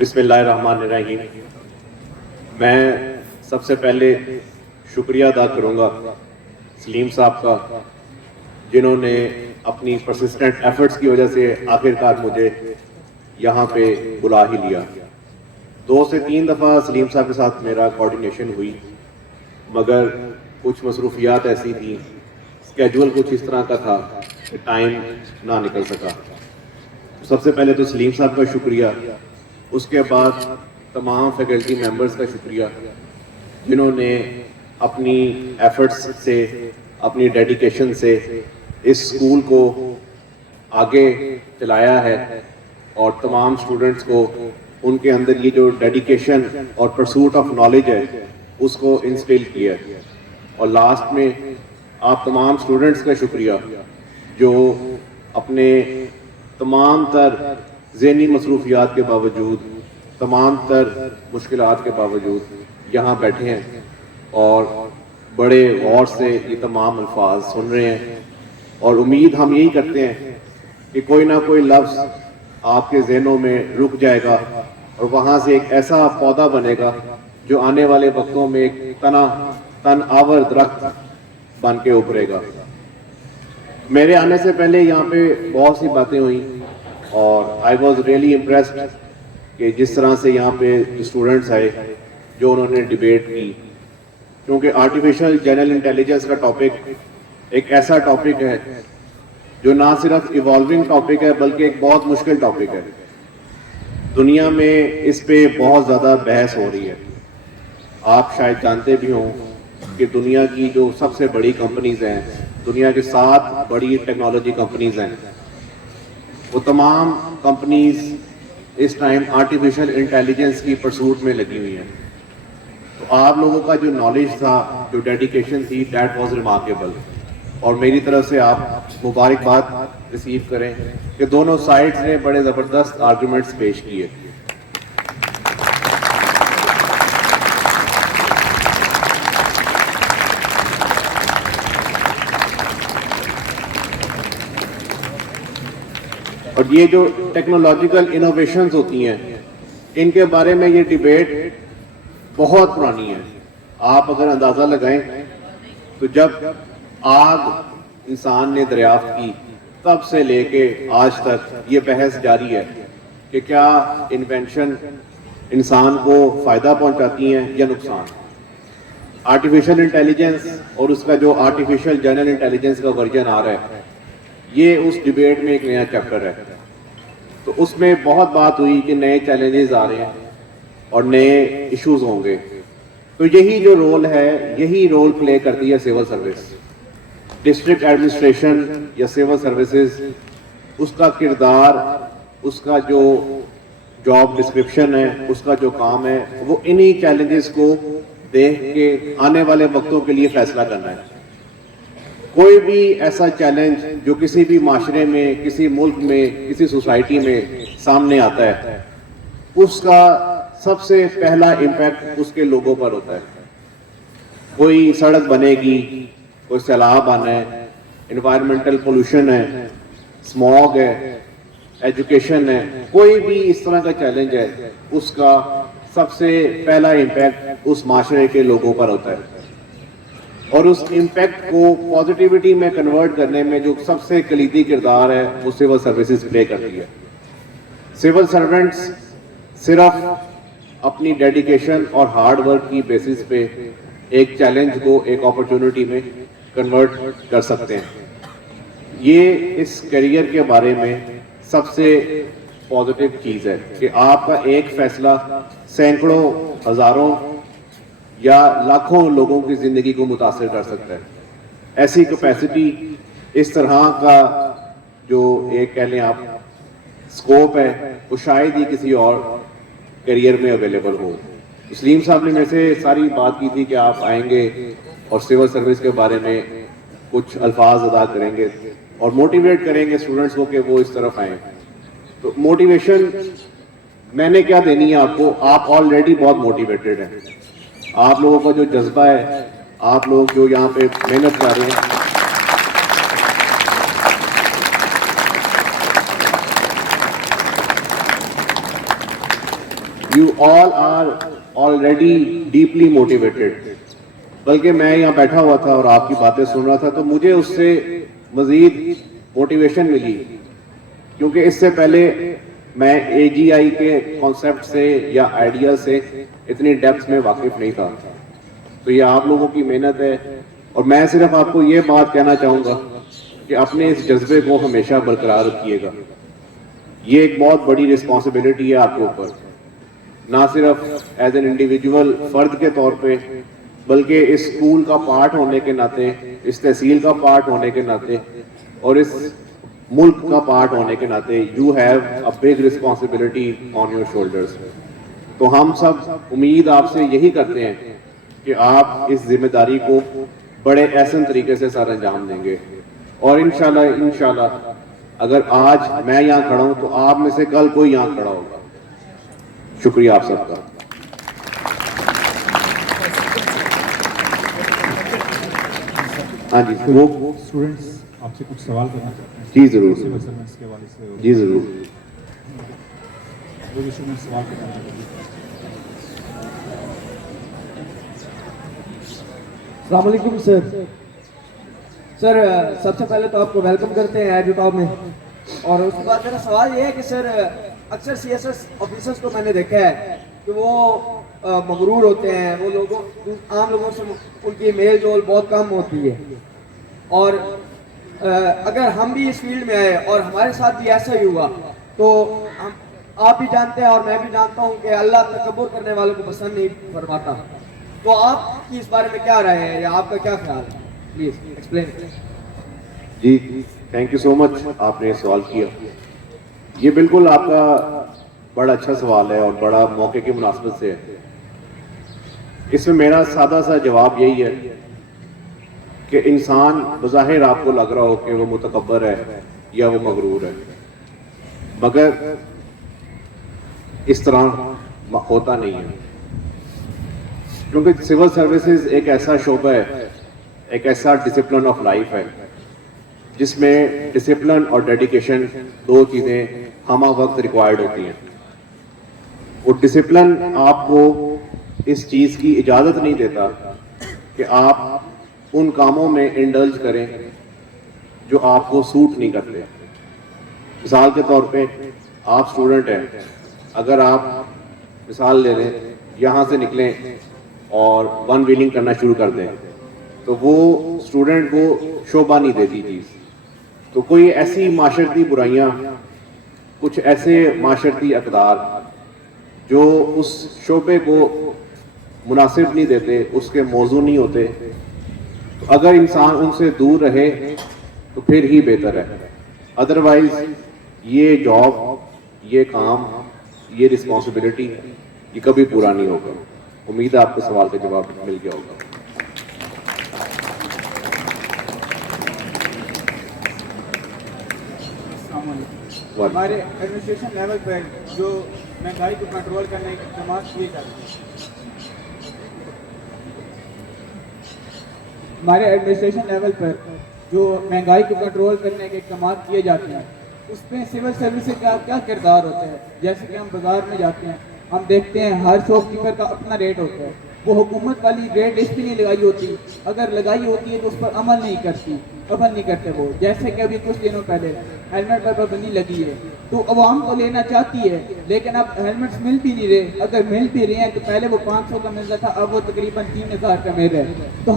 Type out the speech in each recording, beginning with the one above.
بسم اللہ الرحمن الرحیم. میں سب سے پہلے شکریہ ادا کروں گا سلیم صاحب کا، جنہوں نے اپنی پرسسٹنٹ ایفرٹس کی وجہ سے آخرکار مجھے یہاں پہ بلا ہی لیا. 2 سے 3 دفعہ سلیم صاحب کے ساتھ میرا کوارڈینیشن ہوئی، مگر کچھ مصروفیات ایسی تھیں، اسکیجول کچھ اس طرح کا تھا کہ ٹائم نہ نکل سکا. سب سے پہلے تو سلیم صاحب کا شکریہ، اس کے بعد تمام فیکلٹی ممبرز کا شکریہ جنہوں نے اپنی ایفرٹس سے، اپنی ڈیڈیکیشن سے اس اسکول کو آگے چلایا ہے، اور تمام اسٹوڈنٹس کو ان کے اندر یہ جو ڈیڈیکیشن اور پرسوٹ آف نالج ہے اس کو انسٹل کیا ہے. اور لاسٹ میں آپ تمام اسٹوڈنٹس کا شکریہ جو اپنے تمام تر ذہنی مصروفیات کے باوجود، تمام تر مشکلات کے باوجود یہاں بیٹھے ہیں اور بڑے غور سے یہ تمام الفاظ سن رہے ہیں. اور امید ہم یہی کرتے ہیں کہ کوئی نہ کوئی لفظ آپ کے ذہنوں میں رک جائے گا اور وہاں سے ایک ایسا پودا بنے گا جو آنے والے وقتوں میں ایک تن آور درخت بن کے ابھرے گا. میرے آنے سے پہلے یہاں پہ بہت سی باتیں ہوئیں اور آئی واز ریئلی امپریسڈ کہ جس طرح سے یہاں پہ اسٹوڈنٹس آئے جو انہوں نے ڈیبیٹ کی، کیونکہ آرٹیفیشل جنرل انٹیلیجنس کا ٹاپک ایک ایسا ٹاپک ہے جو نہ صرف ایوالونگ ٹاپک ہے بلکہ ایک بہت مشکل ٹاپک ہے. دنیا میں اس پہ بہت زیادہ بحث ہو رہی ہے. آپ شاید جانتے بھی ہوں کہ دنیا کی جو سب سے بڑی کمپنیز ہیں، دنیا کی 7 بڑی ٹیکنالوجی کمپنیز ہیں، وہ تمام کمپنیز اس ٹائم آرٹیفیشل انٹیلیجنس کی پرسوٹ میں لگی ہوئی ہیں. تو آپ لوگوں کا جو نالج تھا، جو ڈیڈیکیشن تھی، دیٹ واز ریمارکیبل. اور میری طرف سے آپ مبارکباد ریسیو کریں کہ دونوں سائڈز نے بڑے زبردست آرگومنٹس پیش کیے. اور یہ جو ٹیکنالوجیکل انوویشنز ہوتی ہیں، ان کے بارے میں یہ ڈیبیٹ بہت پرانی ہے. آپ اگر اندازہ لگائیں تو جب آگ انسان نے دریافت کی تب سے لے کے آج تک یہ بحث جاری ہے کہ کیا انوینشن انسان کو فائدہ پہنچاتی ہیں یا نقصان. آرٹیفیشل انٹیلیجنس اور اس کا جو آرٹیفیشل جنرل انٹیلیجنس کا ورژن آ رہا ہے، یہ اس ڈیبیٹ میں ایک نیا چیپٹر ہے. تو اس میں بہت بات ہوئی کہ نئے چیلنجز آ رہے ہیں اور نئے ایشوز ہوں گے. تو یہی جو رول ہے، یہی رول پلے کرتی ہے سول سروس. ڈسٹرکٹ ایڈمنسٹریشن یا سول سروسز، اس کا کردار، اس کا جو جاب ڈسکرپشن ہے، اس کا جو کام ہے، وہ انہی چیلنجز کو دیکھ کے آنے والے وقتوں کے لیے فیصلہ کرنا ہے. کوئی بھی ایسا چیلنج جو کسی بھی معاشرے میں، کسی ملک میں، کسی سوسائٹی میں سامنے آتا ہے، اس کا سب سے پہلا امپیکٹ اس کے لوگوں پر ہوتا ہے. کوئی سڑک بنے گی، کوئی سیلاب آنا ہے، انوائرمنٹل پولوشن ہے، اسموگ ہے، ایجوکیشن ہے، کوئی بھی اس طرح کا چیلنج ہے، اس کا سب سے پہلا امپیکٹ اس معاشرے کے لوگوں پر ہوتا ہے. اور اس امپیکٹ کو پازیٹیوٹی میں کنورٹ کرنے میں جو سب سے کلیدی کردار ہے وہ سول سروسز پلے کرتی ہے. سول سرونٹس صرف اپنی ڈیڈیکیشن اور ہارڈ ورک کی بیسس پہ ایک چیلنج کو ایک اپرچونٹی میں کنورٹ کر سکتے ہیں. یہ اس کیریئر کے بارے میں سب سے پازیٹیو چیز ہے کہ آپ کا ایک فیصلہ سینکڑوں، ہزاروں یا لاکھوں لوگوں کی زندگی کو متاثر کر سکتا ہے. ایسی کیپیسٹی، اس طرح کا جو ایک کہہ لیں آپ اسکوپ ہے، وہ شاید ہی کسی اور کیریئر میں اویلیبل ہو. سلیم صاحب نے میں سے ساری بات کی تھی کہ آپ آئیں گے اور سول سروس کے بارے میں کچھ الفاظ ادا کریں گے اور موٹیویٹ کریں گے اسٹوڈنٹس کو کہ وہ اس طرف آئیں. تو موٹیویشن میں نے کیا دینی ہے آپ کو؟ آپ آلریڈی بہت موٹیویٹڈ ہیں. آپ لوگوں کا جو جذبہ ہے، آپ لوگ جو یہاں پہ محنت کر رہے ہیں، You all are already deeply motivated. بلکہ میں یہاں بیٹھا ہوا تھا اور آپ کی باتیں سن رہا تھا تو مجھے اس سے مزید موٹیویشن ملی, کیونکہ اس سے پہلے میں اے جی آئی کے کانسیپٹ سے یا آئیڈیا سے اتنی ڈیپتھ میں واقف نہیں تھا. تو یہ آپ لوگوں کی محنت ہے, اور میں صرف آپ کو یہ بات کہنا چاہوں گا کہ اپنے اس جذبے کو ہمیشہ برقرار رکھیے گا. یہ ایک بہت بڑی رسپانسبلٹی ہے آپ کے اوپر, نہ صرف ایز این انڈیویجول فرد کے طور پہ, بلکہ اس اسکول کا پارٹ ہونے کے ناطے, اس تحصیل کا پارٹ ہونے کے ناطے, اور اس ملک کا پارٹ ہونے کے ناطے you have a big responsibility on your shoulders. تو ہم سب امید آپ سے یہی کرتے ہیں کہ آپ اس ذمہ داری کو بڑے احسن طریقے سے سر انجام دیں گے, اور انشاءاللہ اگر آج میں یہاں کھڑا ہوں تو آپ میں سے کل کوئی یہاں کھڑا ہوگا. شکریہ آپ سب کا. ہاں جی, وہ اسٹوڈنٹس آپ سے کچھ سوال کرنا چاہتے ہیں. جی ضرور, سول سرونٹس کے حوالے سے. جی ضرور. وہ بھی اسٹوڈنٹ سوال کرنا چاہتے ہیں. السلام علیکم سر. سر سب سے پہلے تو آپ کو ویلکم کرتے ہیں ایڈ ٹاپ میں, اور اس کے بعد میرا سوال یہ ہے کہ سر اکثر سی ایس ایس آفیسرس کو میں نے دیکھا ہے کہ وہ مغرور ہوتے ہیں, وہ لوگوں عام لوگوں سے ان کی میل جول بہت کم ہوتی ہے, اور اگر ہم بھی اس فیلڈ میں آئے اور ہمارے ساتھ بھی ایسا ہی ہوا تو آپ بھی جانتے ہیں اور میں بھی جانتا ہوں کہ اللہ تکبر کرنے والوں کو پسند نہیں فرماتا. تو آپ کی اس بارے میں کیا رائے ہے یا آپ کا کیا خیال ہے؟ Please explain. جی تھینک یو سو مچ, آپ نے سوال کیا. یہ بالکل آپ کا بڑا اچھا سوال ہے اور بڑا موقع کی مناسبت سے ہے. اس میں میرا سادہ سا جواب یہی ہے کہ انسان بظاہر آپ کو لگ رہا ہو کہ وہ متکبر ہے یا وہ مغرور ہے, مگر اس طرح ہوتا نہیں ہے. کیونکہ سول سروسز ایک ایسا شعبہ ہے, ایک ایسا ڈسپلن آف لائف ہے جس میں ڈسپلن اور ڈیڈیکیشن دو چیزیں ہمہ وقت ریکوائرڈ ہوتی ہیں. وہ ڈسپلن آپ کو اس چیز کی اجازت نہیں دیتا کہ آپ ان کاموں میں انڈلج کریں جو آپ کو سوٹ نہیں کرتے. مثال کے طور پہ آپ اسٹوڈنٹ ہیں, اگر آپ مثال لے لیں یہاں سے نکلیں اور ون ویلنگ کرنا شروع کر دیں تو وہ اسٹوڈنٹ کو شوبھا نہیں دیتی چیز. تو کوئی ایسی معاشرتی برائیاں, کچھ ایسے معاشرتی اقدار جو اس شعبے کو مناسب نہیں دیتے, اس کے موضوع نہیں ہوتے, تو اگر انسان ان سے دور رہے تو پھر ہی بہتر ہے. ادروائز یہ جاب, یہ کام, یہ رسپانسبلٹی یہ کبھی پورا نہیں ہوگا. امید ہے آپ کو سوال کا جواب مل گیا ہوگا. ہمارے ایڈمنسٹریشن لیول پر جو مہنگائی کو کنٹرول کرنے کے اقدامات کیے جاتے ہیں, ہمارے ایڈمنسٹریشن لیول پر جو مہنگائی کو کنٹرول کرنے کے اقدامات کیے جاتے ہیں اس میں سول سروسز کا کیا کردار ہوتا ہے؟ جیسے کہ ہم بازار میں جاتے ہیں, ہم دیکھتے ہیں ہر شاپ کیپر کا اپنا ریٹ ہوتا ہے. وہ حکومت والی ریٹ لسٹ بھی نہیں لگائی ہوتی, اگر لگائی ہوتی ہے تو اس پر عمل نہیں کرتے وہ. جیسے کہ ابھی کچھ دنوں پہلے ہیلمٹ پر پابندی لگی ہے تو عوام کو لینا چاہتی ہے, لیکن اب ہیلمٹس مل بھی نہیں رہے. اگر مل بھی رہے ہیں تو پہلے وہ 500 کا ملتا تھا, اب وہ تقریباً 3000 کا مل رہا ہے. تو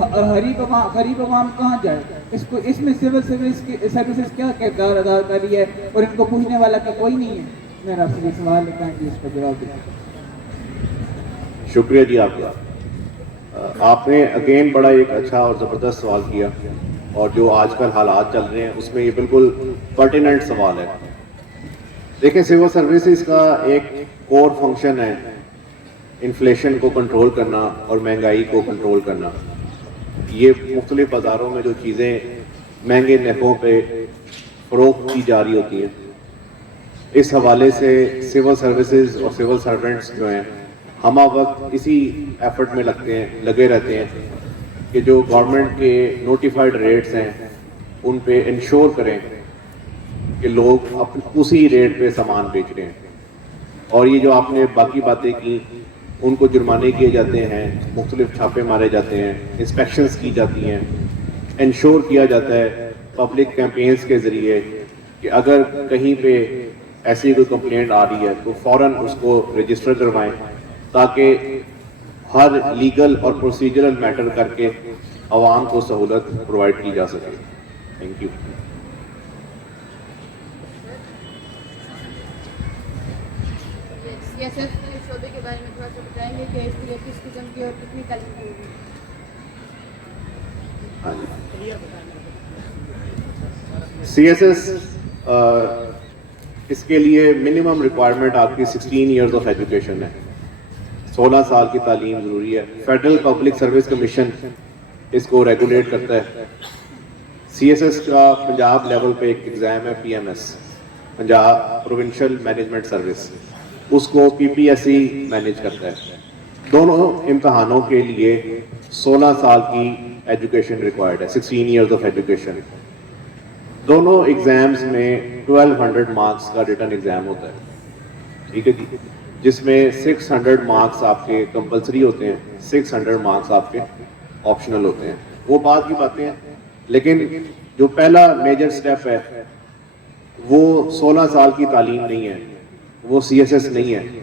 غریب عوام کہاں جائے؟ اس میں سول سروسز کیا کردار ادا کر رہی ہے اور ان کو پوچھنے والا کا کوئی نہیں ہے؟ میرا آپ سے یہ سوال ہے, کہ اس کا جواب دیں. شکریہ جی آپ کا. آپ نے اگین بڑا ایک اچھا اور زبردست سوال کیا, اور جو آج کل حالات چل رہے ہیں اس میں یہ بالکل پرٹیننٹ سوال ہے. دیکھیں سول سروسز کا ایک کور فنکشن ہے انفلیشن کو کنٹرول کرنا اور مہنگائی کو کنٹرول کرنا. یہ مختلف بازاروں میں جو چیزیں مہنگے نرخوں پہ فروخت کی جا رہی ہوتی ہیں, اس حوالے سے سول سروسز اور سول سرونٹس جو ہیں ہمہ وقت اسی ایفرٹ میں لگے رہتے ہیں کہ جو گورنمنٹ کے نوٹیفائڈ ریٹس ہیں ان پہ انشور کریں کہ لوگ اسی ریٹ پہ سامان بیچ رہے ہیں. اور یہ جو آپ نے باقی باتیں کی ان کو جرمانے کیے جاتے ہیں, مختلف چھاپے مارے جاتے ہیں, انسپیکشنز کی جاتی ہیں, انشور کیا جاتا ہے پبلک کیمپینز کے ذریعے کہ اگر کہیں پہ ایسی کوئی کمپلینٹ آ رہی ہے تو فوراً اس کو رجسٹر کروائیں تاکہ ہر لیگل اور پروسیجرل میٹر کر کے عوام کو سہولت پرووائڈ کی جا سکے. Thank you. سیاست کے شعبے کے بارے میں تھوڑا سا بتائیں گے کہ اس کے لیے کس قسم کی اور کتنی تعلیم ہوگی؟ ہاں جی, سی ایس ایس اس کے لیے منیمم ریکوائرمنٹ آپ کی 16 ایئرز آف ایجوکیشن ہے, 16 سال کی تعلیم ضروری ہے. فیڈرل پبلک سروس کمیشن اس کو ریگولیٹ کرتا ہے. سی ایس ایس کا پنجاب لیول پہ ایک ایگزام ہے P M S, Punjab provincial management service, اس کو P P S C manage کرتا ہے. دونوں امتحانوں کے لیے 16 سال کی ایجوکیشن ریکوائرڈ ہے, 16 ایئرز آف ایجوکیشن. دونوں ایگزامز میں 1200 مارکس کا ریٹن ایگزام ہوتا ہے, ٹھیک ہے جی, جس میں 600 مارکس آپ کے کمپلسری ہوتے ہیں, 600 مارکس آپ کے آپشنل ہوتے ہیں. وہ بعد کی باتیں ہیں, لیکن جو پہلا میجر سٹیپ ہے وہ 16 سال کی تعلیم نہیں ہے, وہ سی ایس ایس نہیں ہے,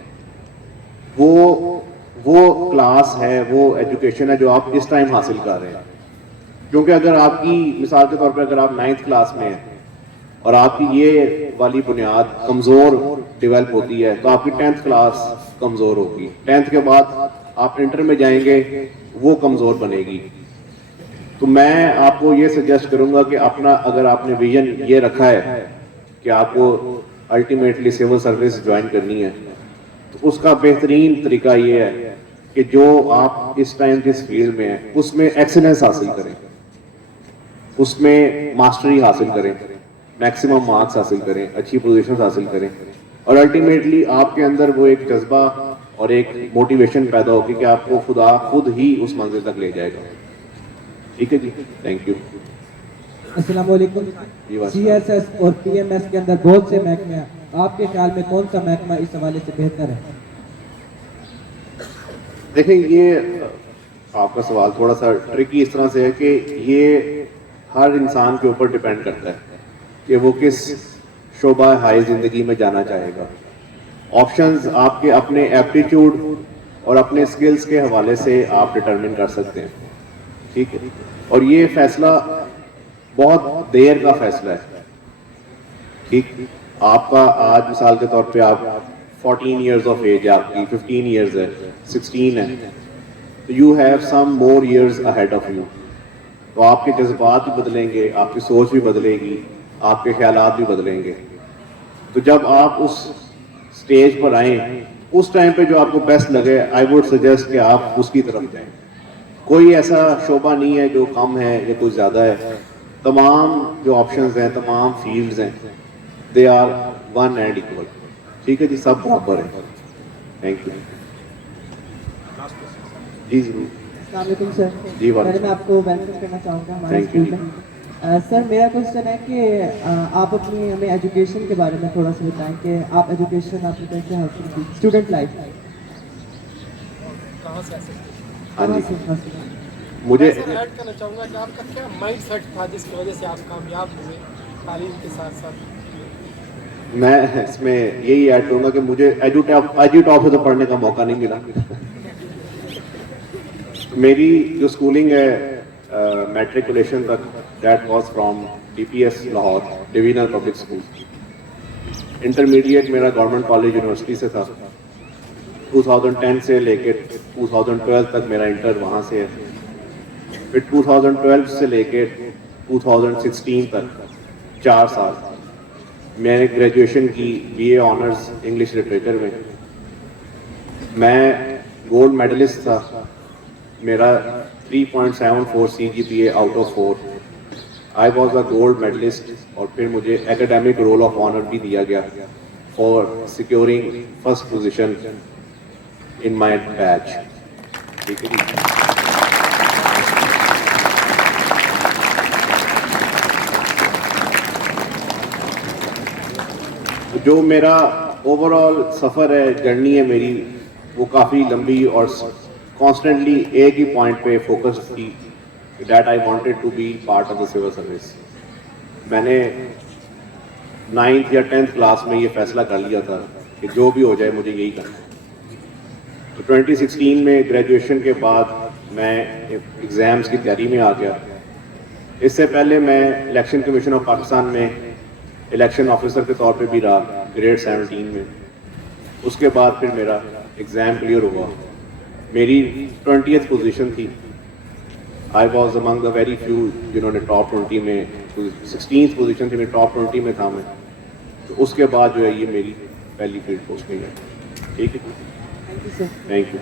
وہ کلاس ہے, وہ ایجوکیشن ہے جو آپ اس ٹائم حاصل کر رہے ہیں. کیونکہ اگر آپ کی مثال کے طور پہ اگر آپ 9th کلاس میں ہیں اور آپ کی یہ والی بنیاد کمزور ڈیولپ ہوتی ہے تو آپ کی 10th کلاس کمزور ہوگی. 10th کے بعد آپ انٹر میں جائیں گے, وہ کمزور بنے گی. تو میں آپ کو یہ سجیسٹ کروں گا کہ اپنا اگر آپ نے ویژن یہ رکھا ہے کہ آپ کو الٹیمیٹلی سول سروس جوائن کرنی ہے تو اس کا بہترین طریقہ یہ ہے کہ جو آپ اس ٹائم جس فیلڈ میں ہیں اس میں ایکسلنس حاصل کریں, اس میں ماسٹری حاصل کریں, میکسیمم مارکس حاصل کریں, اچھی پوزیشنز حاصل کریں, اور الٹیمیٹلی آپ کے اندر وہ ایک جذبہ اور ایک موٹیویشن پیدا ہوگی کہ آپ کو خدا خود ہی اس منزل تک لے جائے گا. ٹھیک ہے جی, تھینک یو. السلام علیکم. سی ایس ایس اور پی ایم ایس کے اندر بہت سے محکمے ہیں, آپ کے خیال میں کون سا محکمہ اس حوالے سے بہتر ہے؟ دیکھیں, یہ آپ کا سوال تھوڑا سا ٹرکی اس طرح سے ہے کہ یہ ہر انسان کے اوپر ڈیپینڈ کرتا ہے کہ وہ کس شعبہ ہائی زندگی میں جانا چاہے گا. آپشنز آپ کے اپنے ایپٹیٹیوڈ اور اپنے سکلز کے حوالے سے آپ ڈٹرمن کر سکتے ہیں, ٹھیک ہے. اور یہ فیصلہ بہت دیر کا فیصلہ ہے, ٹھیک. آپ کا آج مثال کے طور پہ آپ 14 ایئرز آف ایج ہے, آپ کی 15 ایئرز ہے, 16 ہے, you have some more years ahead of you. تو آپ کے جذبات بھی بدلیں گے, آپ کی سوچ بھی بدلے گی, آپ کے خیالات بھی بدلیں گے. تو جب آپ اس سٹیج پر آئیں, اس ٹائم پہ جو آپ کو بیسٹ لگے, آئی ووڈ سجیسٹ کہ آپ اس کی طرف جائیں. کوئی ایسا شعبہ نہیں ہے جو کم ہے یا کوئی زیادہ ہے. تمام جو آپشنز ہیں, تمام فیلڈز ہیں, they are one and equal. ٹھیک ہے جی, سب برابر ہے. Thank you. جی ضرور. السلام علیکم سر. جی پہلے میں آپ کو ویلکم کرنا چاہوں گا ہمارے اسکول میں. سر میرا کوشچن ہے کہ آپ اپنی ہمیں ایجوکیشن کے بارے میں تھوڑا سا بتائیں کہ آپ ایجوکیشن آپ نے کیسے حاصل کی, اسٹوڈنٹ لائف کہاں سے حاصل کی؟ ہاں جی, حاصل کی. مجھے ایڈ کرنا چاہوں گا کہ آپ کا کیا مائنڈ سیٹ تھا جس کی وجہ سے آپ کامیاب ہوئے تعلیم کے ساتھ ساتھ؟ میں اس میں یہی ایڈ کروں گا کہ مجھے ایجو ٹاپ سے تو پڑھنے کا موقع نہیں ملا. میری جو اسکولنگ ہے میٹریکولیشن تک, that was from D P S Lahore divisional public school. Intermediate میرا گورنمنٹ کالج یونیورسٹی سے تھا. 2010 سے لے کے 2012 تک میرا انٹر وہاں سے ہے. پھر 2012 سے لے کے 2016 تک 4 سال میں نے گریجویشن کی B A honours English literature میں. میں گولڈ میڈلسٹ تھا. میرا 3.74 CGPA out of 4. I was a gold medalist. اور پھر مجھے ایکیڈیمک رول آف آنر بھی دیا گیا فار سیکیورنگ فرسٹ پوزیشن ان مائی بیچ. ٹھیک ہے جی. جو میرا اوور آل سفر ہے, جرنی ہے میری, وہ کافی لمبی اور کانسٹنٹلی ایک ہی پوائنٹ پہ فوکس تھی, that I wanted to be part of the civil service. میں نے 9th یا 10th کلاس میں یہ فیصلہ کر لیا تھا کہ جو بھی ہو جائے مجھے یہی کرنا ہے. تو 2016 میں گریجویشن کے بعد میں ایگزامس کی تیاری میں آ گیا. اس سے پہلے میں الیکشن کمیشن آف پاکستان میں الیکشن آفیسر کے طور پہ بھی رہا گریڈ 17 میں. اس کے بعد پھر میرا ایگزام کلیئر ہوا, میری 20th پوزیشن تھی. I was among the very few جنہوں نے ٹاپ 20 میں, 16th پوزیشن تھی, میں ٹاپ 20 میں تھا میں. تو اس کے بعد جو ہے یہ میری پہلی فیلڈ پوسٹنگ ہے. ٹھیک ہے, thank you sir. Thank you.